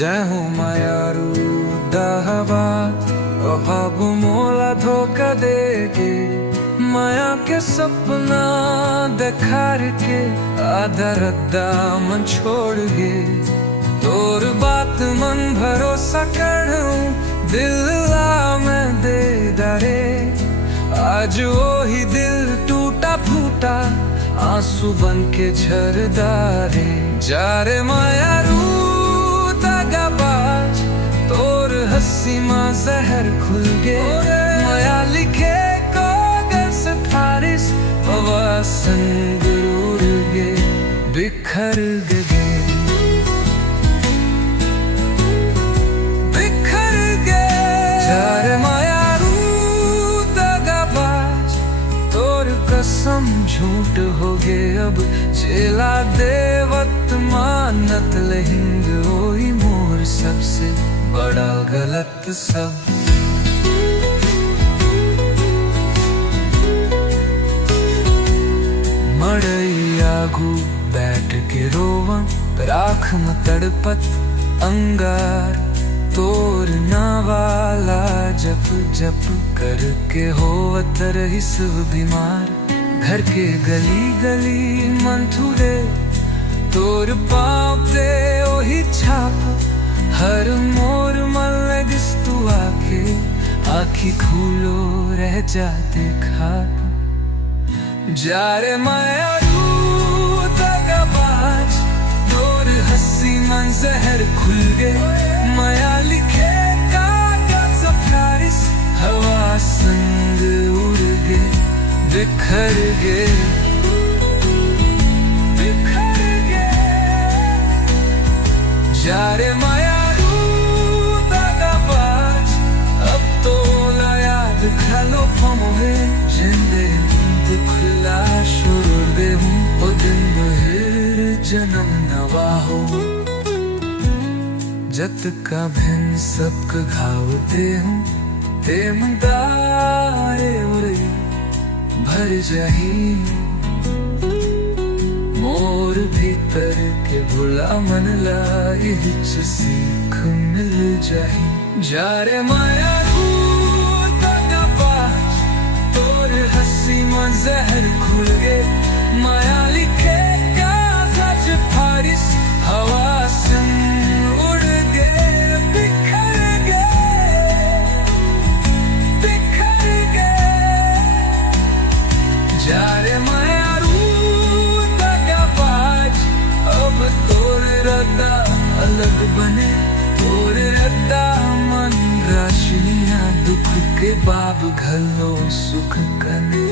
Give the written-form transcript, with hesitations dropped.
जय हो मायारू दाहवा अब मोला धोखा देगे माया के सपना देखार के आधा रद्दा मन छोड़ गे तोर बात मन भरोसा करूं दिल ला मैं दे डारे आज वो ही दिल टूटा फूटा आंसू बन के झरदारे जा रे मायारू दगाबाज तोर हंसी माँ जहर खुल गे माया लिखे कागज फारिस हवा संग उड़ गे बिखर गे बिखर गे जा रे मायारू दगाबाज तोर कसम झूठ हो गे अब चेला देवत मानत लहिंग ओई मोर सबसे बड़ा गलत सब मड़ैयागू बैठ के रोवन राख में तड़पत अंगार तोर नावाला जप जप करके होवत रही सब बीमार घर के गली गली मन ठुरे तोर पाँव पे ओही छाप हर मोर मन लगिस तू आके आखी खूलो रह जाते खाप जा रे मायारू दगाबाज तोर हंसी मन जहर खुल गे माया लिखे कागज फारिस हवा संग उड़ गे बिखर गे बिखर गे जा रे मायारू दगाबाज अब तो ला याद खालो पमोहे जिंदे दुखला शुरू दे हूँ ओ दिन बहिर जन्म नवा हो जत का भिन सबक घाव दे हूँ तेमदारे उरे भर जाही मोर भीतर के भुला मन लाई सीख मिल जाही जा रे मायारू दगाबाज तोर हंसी में जहर खुल गे माया लिखे कागज फारिस हवा संग उड़ गे बिखर गे बिखर गे जा रे मायारू दगाबाज अब तोर रद्दा अलग बने तोर रद्दा मन राशनिया दुख के बाब घलो सुख कने